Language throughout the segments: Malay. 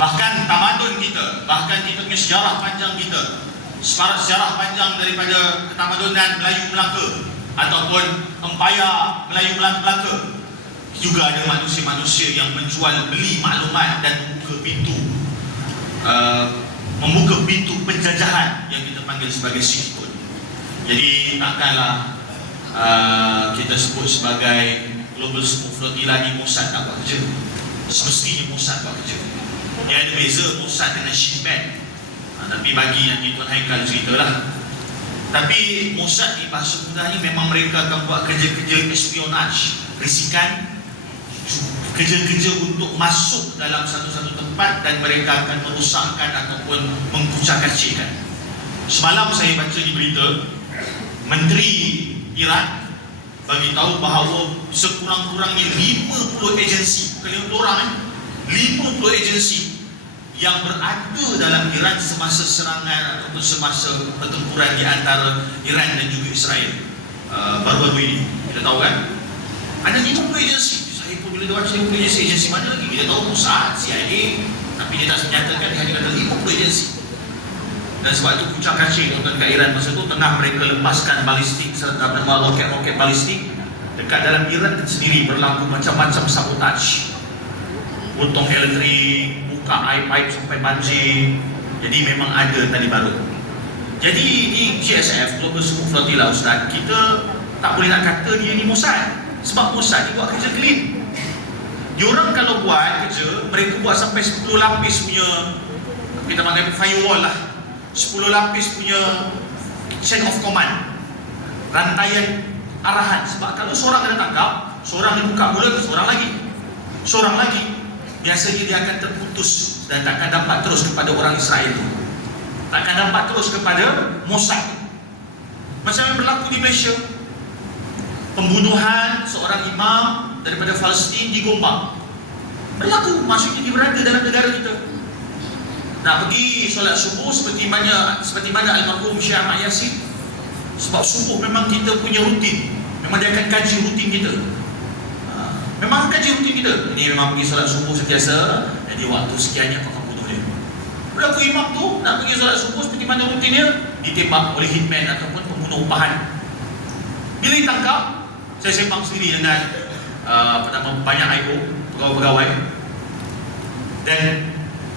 Bahkan tamadun kita, bahkan kita punya sejarah panjang kita, sejarah panjang daripada ketamadunan Melayu Melaka ataupun empayar Melayu Melaka, juga ada manusia-manusia yang menjual beli maklumat dan membuka pintu penjajahan yang kita panggil sebagai sikun. Jadi takkanlah kita sebut sebagai Global Smoke Flotilla ni Mossad tak buat kerja. Semestinya Mossad buat kerja. Dia ada beza Mossad dengan Shin-Bet. Tapi bagi nanti Tuan Haikal ceritalah. Tapi Mossad ni bahasa mudahnya memang mereka akan buat kerja-kerja espionage, risikan, kerja-kerja untuk masuk dalam satu-satu tempat dan mereka akan merosakkan ataupun mengkucak-kacirkan. Semalam saya baca di berita, Menteri Iran bagi tahu bahawa sekurang-kurangnya 50 agensi, bukan 50 orang, 50 agensi yang berada dalam Iran semasa serangan ataupun semasa pertempuran di antara Iran dan juga Israel baru-baru ini. Kita tahu kan? Ada 50 agensi. Saya pun bila dengar saya punya agensi mana lagi? Kita tahu Mossad, CIA, tapi dia tak menyatakan, dia hanya kata 50 agensi. Dan sebab itu kucak kacir tuan kat Iran masa itu tengah mereka lepaskan balistik serta bernama roket-roket balistik dekat dalam Iran sendiri berlaku macam-macam sabotaj, potong elektrik, buka air pipe sampai banjir. Jadi memang ada tali barut. Jadi di GSF, Global Smoke Flotilla, Ustaz, kita tak boleh nak kata dia ni Mossad, sebab Mossad dia buat kerja clean. Diorang kalau buat kerja, mereka buat sampai 10 lapis punya, kita panggil firewall lah, 10 lapis punya chain of command, rantaian arahan. Sebab kalau seorang kena tangkap, seorang dia buka mulut, seorang lagi, biasanya dia akan terputus dan takkan dapat terus kepada orang Israel, takkan dapat terus kepada Mossad. Macam yang berlaku di Malaysia, pembunuhan seorang imam daripada Palestin di Gombak berlaku, maksudnya dia berada dalam negara kita. Nak pergi solat subuh seperti mana almarhum Syekh Ahmad Yasin, sebab subuh memang kita punya rutin, memang dia akan kaji rutin kita, memang kaji rutin kita. Ini memang pergi solat subuh sentiasa, jadi waktu sekiannya kau akan bunuh dia. Berlaku imam tu nak pergi solat subuh seperti mana rutinnya, ditembak oleh hitman ataupun pembunuh upahan. Bila ditangkap, saya sembang sendiri dengan banyak IO, pegawai-pegawai, dan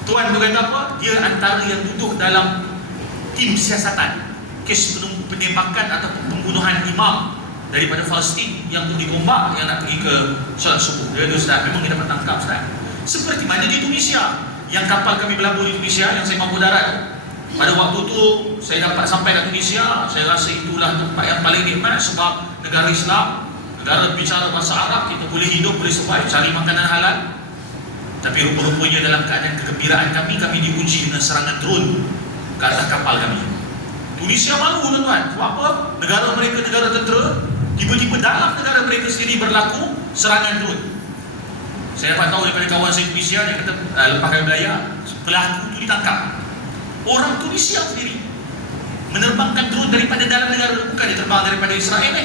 tuan tu kata apa? Dia antara yang duduk dalam tim siasatan kes penembakan ataupun pembunuhan imam daripada Palestin yang tu di Gombak, yang nak pergi ke solat subuh. Dia kata, Ustaz, memang kita bertangkap, Ustaz. Seperti mana di Tunisia, yang kapal kami berlabuh di Tunisia, yang saya mampu darat tu. Pada waktu tu saya dapat sampai ke Tunisia, saya rasa itulah tempat yang paling nikmat, sebab negara Islam, negara bicara bahasa Arab, kita boleh hidup, boleh survive, cari makanan halal. Tapi rupa-rupanya dalam keadaan kegembiraan kami diuji dengan serangan drone ke atas kapal kami. Tunisia malu, tuan-tuan. Sebab apa? Negara mereka negara tentera, tiba-tiba dalam negara mereka sendiri berlaku serangan drone. Saya dapat tahu daripada kawan saya Tunisia, dia kata lepas kami belayar, pelaku itu ditangkap. Orang Tunisia sendiri menerbangkan drone daripada dalam negara, bukan dia terbang daripada Israel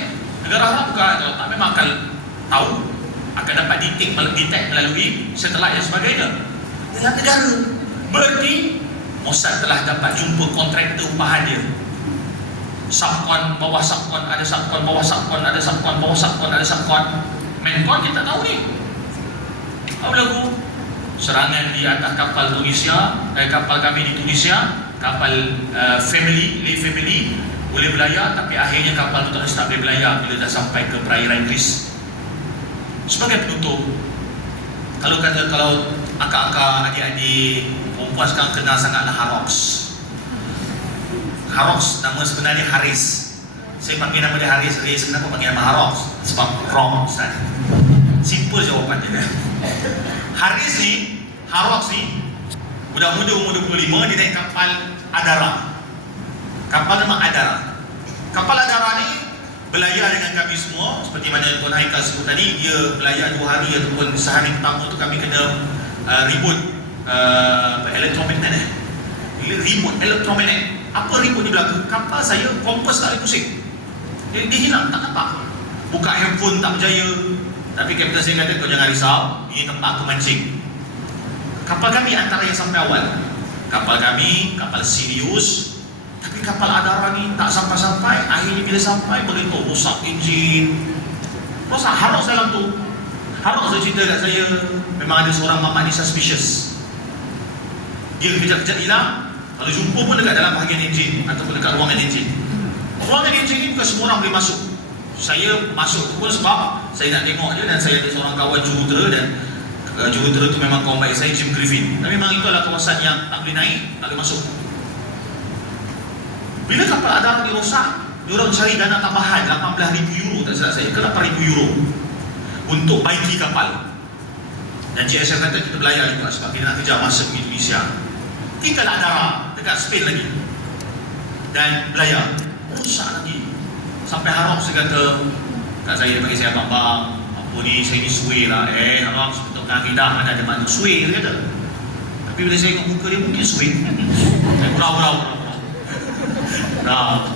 negara Arab, bukan. Kalau tak, memang akan tahu, akan dapat detect melalui satelit dan sebagainya dalam negara. Berarti Mossad telah dapat jumpa kontraktor upahan dia, subkon, bawah subkon, ada subkon, bawah subkon, ada subkon, bawah subkon, ada subkon. Menkon kita tahu ni. Apa lagu? Serangan di atas kapal Tunisia, kapal kami di Tunisia, kapal family boleh berlayar, tapi akhirnya kapal itu tak boleh berlayar bila dah sampai ke perairan Inggeris. Sebagai penutup, kalau akak-akak, adik-adik perempuan sekarang kenal sangatlah Harox. Harox nama sebenarnya Haris. Saya panggil nama dia Haris. Kenapa panggil nama Harox? Sebab wrong, Ustaz. Simple jawapan dia. Haris ni, Harox ni, budak muda umur 25, dia naik kapal Adara. Kapal nama Adara. Kapal Adara ni berlayar dengan kami semua, seperti mana Tuan Haikal sebut tadi. Dia berlayar 2 hari ataupun sehari pertama tu kami kena reboot elektromagnet. Reboot elektromagnet. Apa reboot di belakang? Kapal saya kompas tak boleh pusing. Dia hilang, tak nampak. Buka handphone tak berjaya. Tapi kapten saya kata, kau jangan risau, ini tempat aku mancing. Kapal kami antara yang sampai awal. Kapal kami, kapal Sirius. Tapi kapal Adara ni tak sampai-sampai. Akhirnya bila sampai, beritahu rosak enjin. Rosak, harus dalam tu. Harus dia cerita kat saya, memang ada seorang mamat ni suspicious. Dia kejap-kejap hilang. Kalau jumpa pun dekat dalam bahagian enjin ataupun dekat ruangan enjin. Ruangan enjin ni bukan semua orang boleh masuk. Saya masuk pun sebab saya nak tengok je, dan saya ada seorang kawan jurutera, dan jurutera tu memang kawan baik saya, Jim Griffin. Tapi memang itu adalah kawasan yang tak boleh naik, tak boleh masuk. Bila kapal Adara ni rosak, diorang cari dana tambahan 18,000 euro, tak silap saya, ke 8,000 euro untuk baiki kapal. Dan GSF kata kita belayar juga sebab kita nak kejar masa pergi Indonesia. Tinggal Adara dekat Spain lagi, dan belayar rosak lagi. Sampai Harok saya kata kat saya, dia panggil saya abang, apa ni, saya ni suai lah. Harok sebetulnya akidah mana ada makna suai, dia kata. Tapi bila saya tengok muka dia, mungkin suai. Saya gurau-gurau. Nah,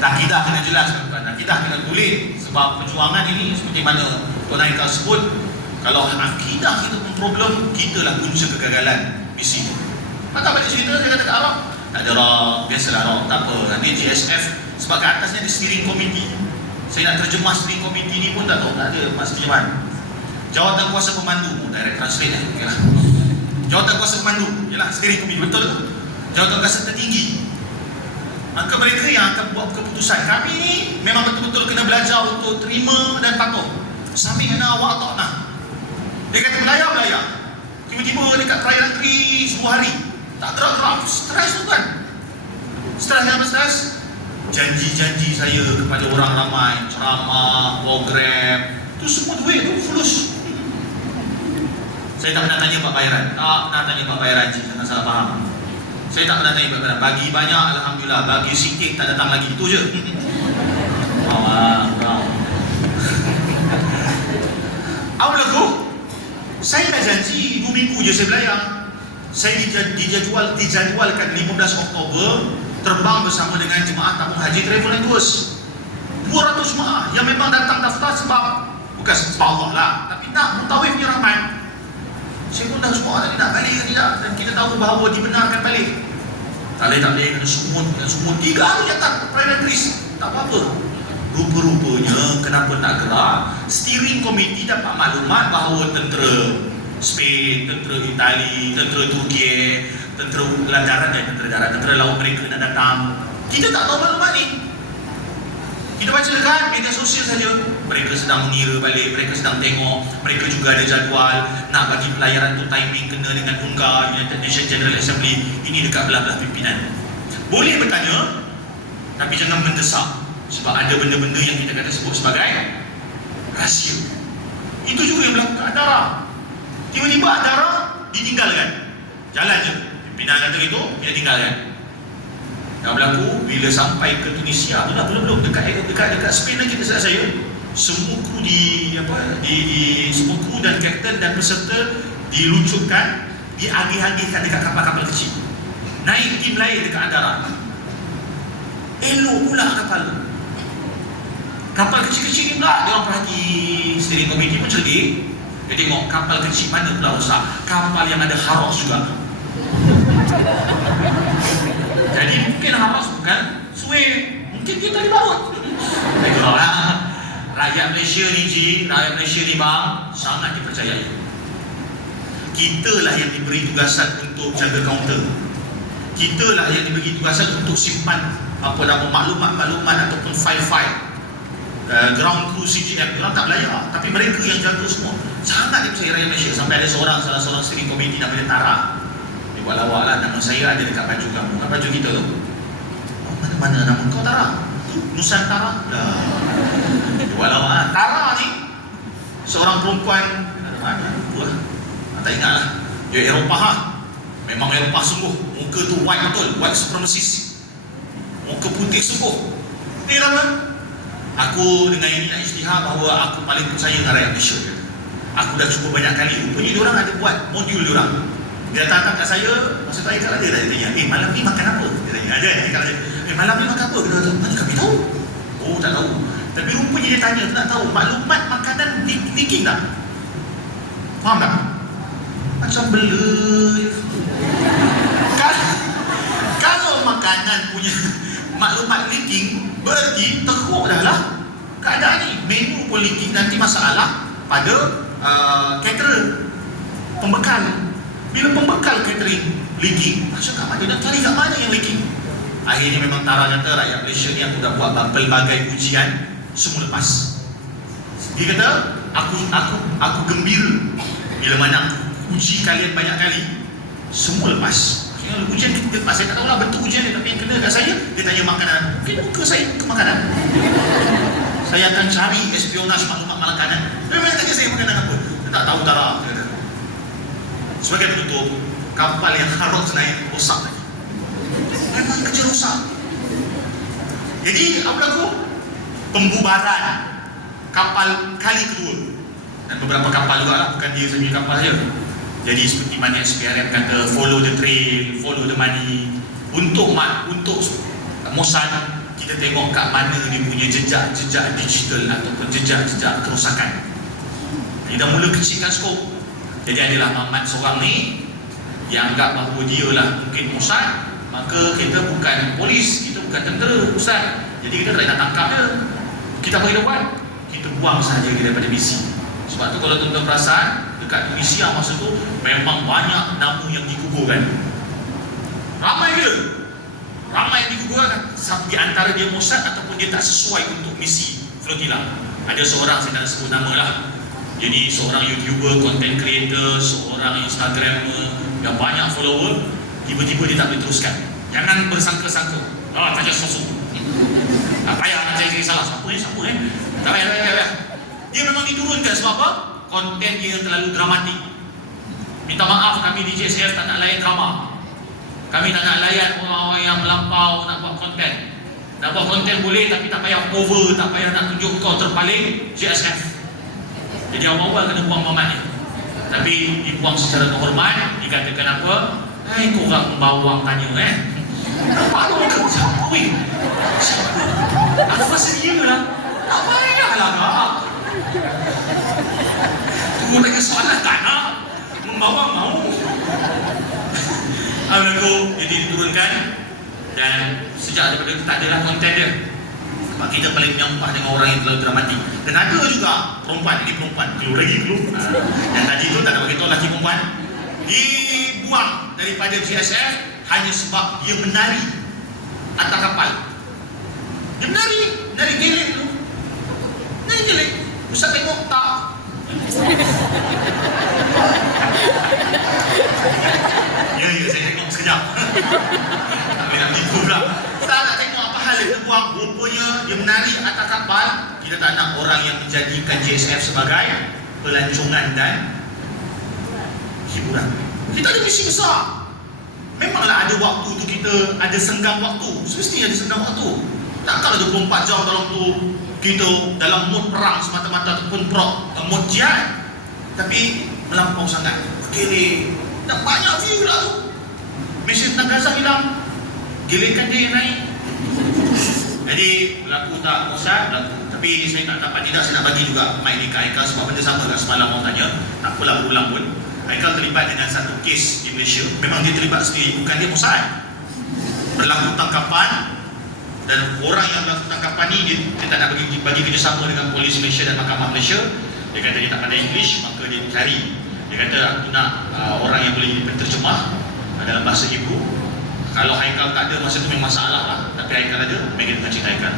akidah kena jelas kan, akidah kena kulit. Sebab perjuangan ini seperti mana Tuan Haikal sebut, kalau akidah kita pun problem, kita lah punca kegagalan misi. Maka balik cerita, saya kata ke Arab, tak ada Arab, biasalah Arab, tak apa. Nanti GSF, sebab kat atasnya ada steering committee. Saya nak terjemah steering committee ni pun tak tahu, tak ada masa terjemahan. Jawatan kuasa pemandu, direct translate yalah. Jawatan kuasa pemandu, yalah steering committee, betul tu. Jawatan kuasa tertinggi. Maka mereka yang akan buat keputusan. Kami ni memang betul-betul kena belajar untuk terima dan patuh. Sami'na wa ata'na. Dia kata belayar. Tiba-tiba dekat perairan negeri 10 hari. Tak gerak-gerak. Stres tu kan. Stres. Janji-janji saya kepada orang ramai, ceramah, program, tu semua duit tu fulus. Saya tak pernah tanya bab bayaran. Tak pernah tanya bab bayaran, jangan salah faham. Saya tak pernah tanya bab bayaran. Bagi banyak, alhamdulillah. Bagi sikit, tak datang lagi. Itu je. Apa berlaku? Saya dah janji 2 minggu je saya belayar. Saya dijadualkan 15 Oktober terbang bersama dengan jemaah tabung haji Travel and Tours. 200 jemaah yang memang datang daftar sebab, bukan sebab Allah lah, tapi nak mutawif ni ramai. Saya pun dah semua tadi nak balik ke tidak, dan kita tahu bahawa dibenarkan balik. Tak boleh, kena sumut 3 hari datang perairan Greece. Tak apa-apa. Rupa-rupanya kenapa tak gerak, steering committee dapat maklumat bahawa tentera Spain, tentera Itali, tentera Turki, tentera darat, tentera laut mereka nak datang. Kita tak tahu maklumat ni. Kita baca dekat media sosial saja. Mereka sedang mengira balik, mereka sedang tengok, mereka juga ada jadual nak bagi pelayaran tu timing kena dengan UNGA, United Nations General Assembly. Ini dekat belah-belah pimpinan. Boleh bertanya, tapi jangan mendesak. Sebab ada benda-benda yang kita kata sebut sebagai rahsia. Itu juga yang berlaku kat Adara. Tiba-tiba Adara ditinggalkan. Jalan je. Pimpinan kata gitu, dia tinggalkan. Yang berlaku bila sampai ke Tunisia, belum dekat Spain lagi dekat saya. Semua kru semua kru dan kapten dan peserta diluncurkan, diagih-agihkan dekat kapal-kapal kecil. Naik tim lain dekat Adara. Elok pula kapal tu. Kapal kecil-kecil ni pula, dia orang perhati steering committee pun cerdik. Dia tengok kapal kecil mana pula rosak. Kapal yang ada Harok juga. Jadi mungkin Harok bukan suai, mungkin dia tali baut. Tengoklah, rakyat Malaysia ni rakyat Malaysia ni bang, sangat dipercayai. Kitalah yang diberi tugasan untuk jaga kaunter. Kitalah yang diberi tugasan untuk simpan maklumat-maklumat ataupun file-file. Ground crew CGM, orang tak belayar, tapi mereka yang jaga semua. Sangat dipercayai rakyat Malaysia. Sampai ada salah seorang steering committee namanya Tara. Dia buat lawak lah, nama saya ada dekat baju kamu, kan baju kita tu. Oh, mana nama kau Tara? Nusantara? Dah. Dia buat lawak lah. Tara ni seorang perempuan, tak ingat lah. Dia Eropah lah. Memang Eropah sungguh. Muka tu white betul, white supremacist. Muka putih sungguh. Ni lama. Aku dengan ini nak isytihar bahawa aku paling percaya dengan rakyat Malaysia. Aku dah cuba banyak kali. Rupanya diorang ada buat modul diorang. Dia datang kat saya, masa tu Haikal ada, dia tanya, malam ni makan apa? Dia tanya, ada Haikal ada. Malam ni makan apa? Dia kata, mana kami tahu? Oh, tak tahu. Tapi rupanya dia tanya, tak tahu maklumat makanan leaking tak? Faham tak? macam bela. Kalau makanan punya maklumat leaking, berarti teruk dah lah keadaan ni. Menu pun leaking, nanti masalah pada caterer, pembekal. Bila pembekal catering leaking, macam kat mana, nak cari kat mana yang leaking? Akhirnya memang Tara kata, rakyat Malaysia ni aku dah buat pelbagai ujian, semua lepas. Dia kata, aku gembira bila mana aku uji kalian banyak kali, semua lepas. Maksudnya ujian kita lepas, saya tak tahulah bentuk ujian dia, tapi yang kena kat saya, dia tanya makanan. Mungkin buka saya ke makanan, saya akan cari espionage maklumat makanan. Memang tanya saya makanan apa, dia tak tahu Tara. Dia kata, sebagai penutup, kapal yang harus naik rosak lagi. Memang kerja rosak. Jadi apa berlaku? Pembubaran kapal kali kedua. Dan beberapa kapal juga lah, bukan dia sendiri kapal saja. Jadi seperti mana SPRM kata, follow the trail, follow the money. Untuk Mossad, kita tengok kat mana dia punya jejak-jejak digital ataupun jejak-jejak kerosakan. Dia dah mula kecilkan skop. Jadi adalah Mamat seorang ni yang anggap bahawa dia lah mungkin Mossad, maka kita bukan polis, kita bukan tentera, Ustaz. Jadi kita tak nak tangkap dia. Kita apa kita buat? Kita buang sahaja dia daripada misi. Sebab tu kalau tuan-tuan perasan, dekat Tunisia masa tu memang banyak namu yang digugurkan. Ramai ke? Ramai yang digugurkan. Di antara dia Mossad ataupun dia tak sesuai untuk misi flotilla. Ada seorang, saya tak nak sebut nama lah. Jadi seorang YouTuber, content creator, seorang Instagramer yang banyak follower, tiba-tiba dia tak boleh teruskan. Jangan bersangka-sangka. Tak payah sosok. Tak payah nak cari salah. Siapa eh? Tak payah. Dia memang diturunkan sebab apa? Konten dia terlalu dramatik. Minta maaf, kami di JSF tak nak layan drama. Kami tak nak layan orang-orang yang melampau nak buat konten. Nak buat konten boleh, tapi tak payah over, tak payah nak tunjuk kau terpaling JSF. Jadi awal-awal kena buang mamat ni. Tapi dibuang secara terhormat. Dikatakan apa? Hai korang bawang tanya nampak tu muka siapa weh? Siapa? Aku rasa dia lah. Tak payahlah kak. Tunggu tanya soalan tak nak. Bawang mau. Aku jadi diturunkan. Dan sejak daripada itu tak adalah konten dia. Sebab kita paling menyampah dengan orang yang terlalu dramatik. Dan ada juga perempuan, ini perempuan, keluar lagi keluar. Dan tadi tu tak nak beritahu lelaki perempuan, dibuang daripada GSF hanya sebab dia menari atas kapal. Dia menari gelek tu. Menari gelek. Ustaz tengok tak? Ya, saya tengok sekejap. Tak boleh nak tipu pula. Ustaz nak tengok apa hal dia buang. Rupanya dia menari atas kapal. Kita tak nak orang yang menjadikan JSF sebagai pelancongan dan hiburan. Kita ada misi besar. Memanglah ada waktu tu, kita ada senggang waktu. Semestinya ada senggang waktu. Takkanlah 24 jam dalam tu kita dalam mood perang semata-mata ataupun mood jihad. Tapi melampau sangat. Kiri dah banyak view lah tu. Mesej tentang Gaza hilang, giliran dia yang naik. Jadi berlaku tak Mossad, berlaku. Tapi saya tak dapat tidak, saya nak bagi juga mic ni ke Haikal sebab benda sama kat semalam orang tanya. Tak apalah berulang pun. Haikal terlibat dengan satu kes di Malaysia. Memang dia terlibat sendiri, bukan dia Mossad. Berlaku tangkapan dan orang yang berlaku tangkapan ni dia tak nak bagi kerjasama dengan polis Malaysia dan mahkamah Malaysia. Dia kata dia tak pandai English, maka dia cari. Dia kata aku nak orang yang boleh penterjemah dalam bahasa ibu. Kalau Haikal tak ada masa tu memang masalah lah. Tapi Haikal ada, bagi dengan cerita Haikal.